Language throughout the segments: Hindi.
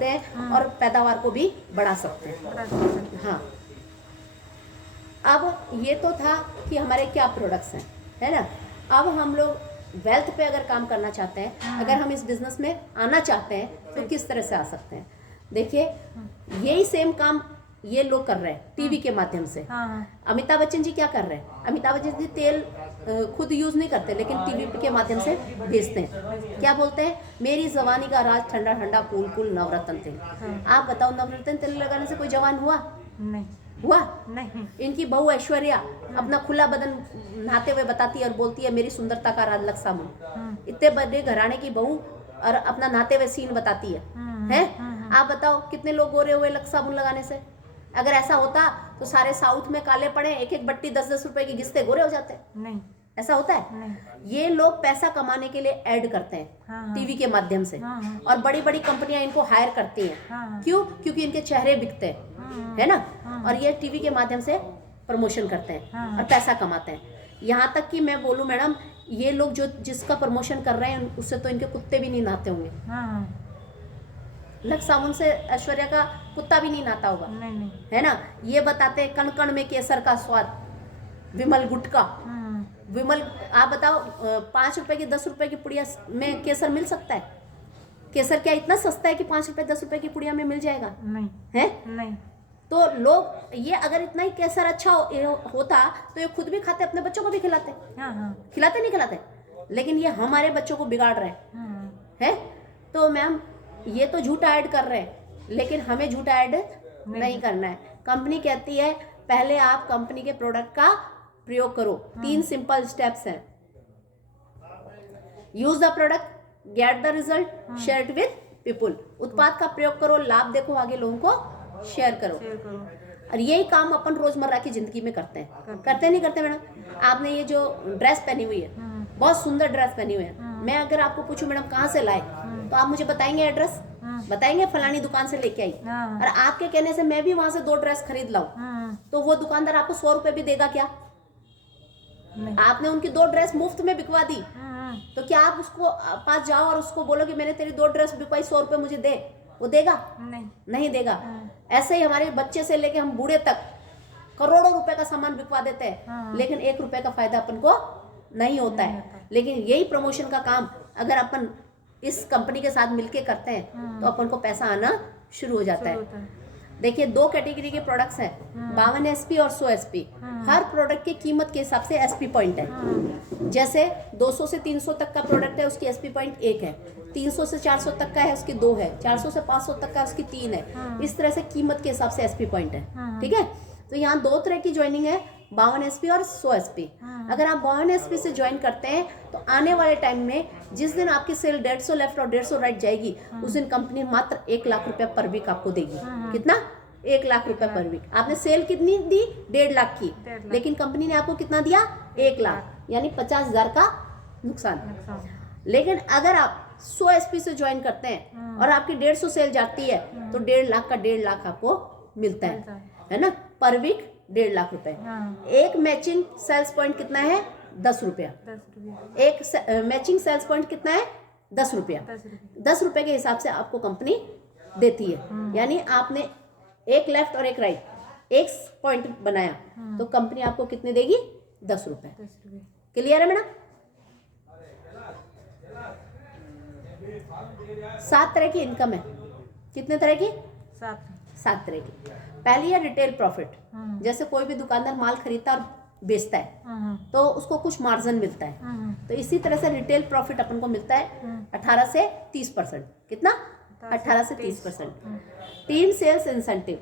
सकते हैं और पैदावार को भी बढ़ा सकते हैं। हाँ, अब ये तो था कि हमारे क्या प्रोडक्ट्स हैं, है ना। अब हम लोग वेल्थ पे अगर काम करना चाहते हैं, अगर हम इस बिजनेस में आना चाहते हैं तो किस तरह से आ सकते हैं। देखिए, यही सेम काम ये लोग कर रहे हैं टीवी के माध्यम से। अमिताभ बच्चन जी क्या कर रहे हैं? अमिताभ बच्चन जी तेल खुद यूज नहीं करते, लेकिन टीवी के माध्यम से भेजते हैं। क्या बोलते हैं? मेरी जवानी का राज ठंडा ठंडा कूल कूल नवरत्न तेल। आप बताओ, नवरत्न तेल लगाने से कोई जवान हुआ? नहीं हुआ नहीं। इनकी बहू ऐश्वर्या अपना खुला बदन नहाते हुए बताती है और बोलती है मेरी सुंदरता का राज लक्सा मुन। इतने बड़े घराने की बहू और अपना नहाते हुए सीन बताती है, हैं? आप बताओ कितने लोग गोरे हुए लक्स साबुन लगाने से? अगर ऐसा होता तो सारे साउथ में काले पड़े, एक एक बट्टी 10-10 रुपए की घिसते गोरे हो जाते। नहीं, ऐसा होता है? नहीं। ये लोग पैसा कमाने के लिए ऐड करते हैं टीवी के माध्यम से, और बड़ी बड़ी कंपनियां इनको हायर करती हैं। क्यों? क्योंकि इनके चेहरे बिकते हैं, है ना। और ये टीवी के माध्यम से प्रमोशन करते हैं और पैसा कमाते हैं। यहाँ तक कि मैं बोलूँ मैडम, ये लोग जो जिसका प्रमोशन कर रहे हैं उससे तो इनके कुत्ते भी नहीं नहाते होंगे। लक्स साबुन से ऐश्वर्या का कुत्ता भी नहीं नहाता होगा, नहीं। है ना। ये बताते हैं कण कण में केसर का स्वाद, विमल गुटका। विमल, आप बताओ 5 रुपए की 10 रुपए की पुड़िया में केसर मिल सकता है? केसर क्या इतना सस्ता है कि 5 रुपए 10 रुपए की पुड़िया में मिल जाएगा? नहीं है। नहीं। तो लोग ये अगर इतना ही केसर अच्छा होता तो ये खुद भी खाते, अपने बच्चों को भी खिलाते। खिलाते नहीं खिलाते? लेकिन ये हमारे बच्चों को बिगाड़ रहे हैं। तो मैम, ये तो झूठा ऐड कर रहे हैं, लेकिन हमें झूठा ऐड नहीं करना है। कंपनी कहती है पहले आप कंपनी के प्रोडक्ट का प्रयोग करो। 3 सिंपल स्टेप्स हैं। Use the product, get the result, share it with people. उत्पाद का प्रयोग करो, लाभ देखो, आगे लोगों को शेयर करो। और यही काम अपन रोजमर्रा की जिंदगी में करते हैं। करते नहीं करते मैडम? आपने ये जो ड्रेस पहनी हुई है, बहुत सुंदर ड्रेस पहनी हुई है। मैं अगर आपको पूछूं मैडम कहाँ से लाए, तो आप मुझे बताएंगे एड्रेस? बताएंगे फलानी दुकान से लेके आई। और आपके कहने से मैं भी वहां से 2 ड्रेस खरीद लाऊं, तो वो दुकानदार आपको 100 रुपए भी देगा क्या? आपने उनकी 2 ड्रेस मुफ्त में बिकवा दी, तो क्या आप उसको पास जाओ और उसको बोलो कि मैंने तेरी 2 ड्रेस बिकवाई, 100 रुपए मुझे दे? वो देगा? नहीं देगा। ऐसे ही हमारे बच्चे से लेके हम बूढ़े तक करोड़ों रुपए का सामान बिकवा देते हैं, लेकिन 1 रुपए का फायदा अपन को नहीं होता है। लेकिन यही प्रमोशन का काम अगर अपन इस कंपनी के साथ मिलके करते हैं तो अपन को पैसा आना शुरू हो जाता है। देखिए, 2 कैटेगरी के प्रोडक्ट्स हैं, 52 SP और 100 SP। हर प्रोडक्ट की कीमत के हिसाब से SP पॉइंट है। जैसे 200 से 300 तक का प्रोडक्ट है, उसकी SP पॉइंट 1 है। 300 से 400 तक का है, उसकी 2 है। 400 से 500 तक का उसकी 3 है। इस तरह से कीमत के हिसाब से SP पॉइंट है। ठीक है। तो यहाँ 2 तरह की ज्वाइनिंग है, 52 SP और 100 SP। अगर आप 52 SP से ज्वाइन करते हैं तो आने वाले टाइम में जिस दिन आपकी सेल 150 लेफ्ट और 150 राइट जाएगी, उस दिन कंपनी मात्र 1 लाख रुपए पर वीक आपको देगी। कितना? 1 लाख रुपए पर वीक। आपने सेल कितनी दी? 1.5 लाख की, लेकिन कंपनी ने आपको कितना दिया? 1 लाख, यानी 50,000 का नुकसान। लेकिन अगर आप 100 SP से ज्वाइन करते हैं और आपकी 150 सेल जाती है तो 1.5 लाख का 1.5 लाख आपको मिलता है ना, पर वीक 1.5 लाख रुपए। एक मैचिंग सेल्स पॉइंट कितना है? 10 रुपया। एक मैचिंग सेल्स पॉइंट कितना है? 10 रुपया। 10 रुपए के हिसाब से आपको कंपनी देती है। यानी आपने एक लेफ्ट और एक राइट, एक पॉइंट बनाया तो कंपनी आपको कितने देगी? 10 रुपए। क्लियर है मैडम? 7 तरह की इनकम है। कितने तरह की? 7 तरह की। पहली है रिटेल प्रॉफिट। जैसे कोई भी दुकानदार माल खरीदता और बेचता है तो उसको कुछ मार्जिन मिलता है, तो इसी तरह से रिटेल प्रॉफिट अपन को मिलता है 18 से 30%। कितना? 18 से 30%। टीम सेल्स इंसेंटिव,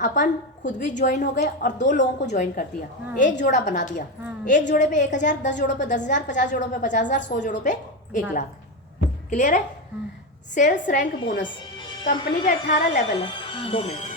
अपन खुद भी ज्वाइन हो गए और 2 लोगों को ज्वाइन कर दिया, एक जोड़ा बना दिया। एक जोड़े पे 1,000, 10 जोड़ों पे 10,000, 50 जोड़ों पे 50,000, 100 जोड़ों पे 1 लाख। क्लियर है? सेल्स रैंक बोनस, कंपनी के 18 लेवल है। 2 मिनट।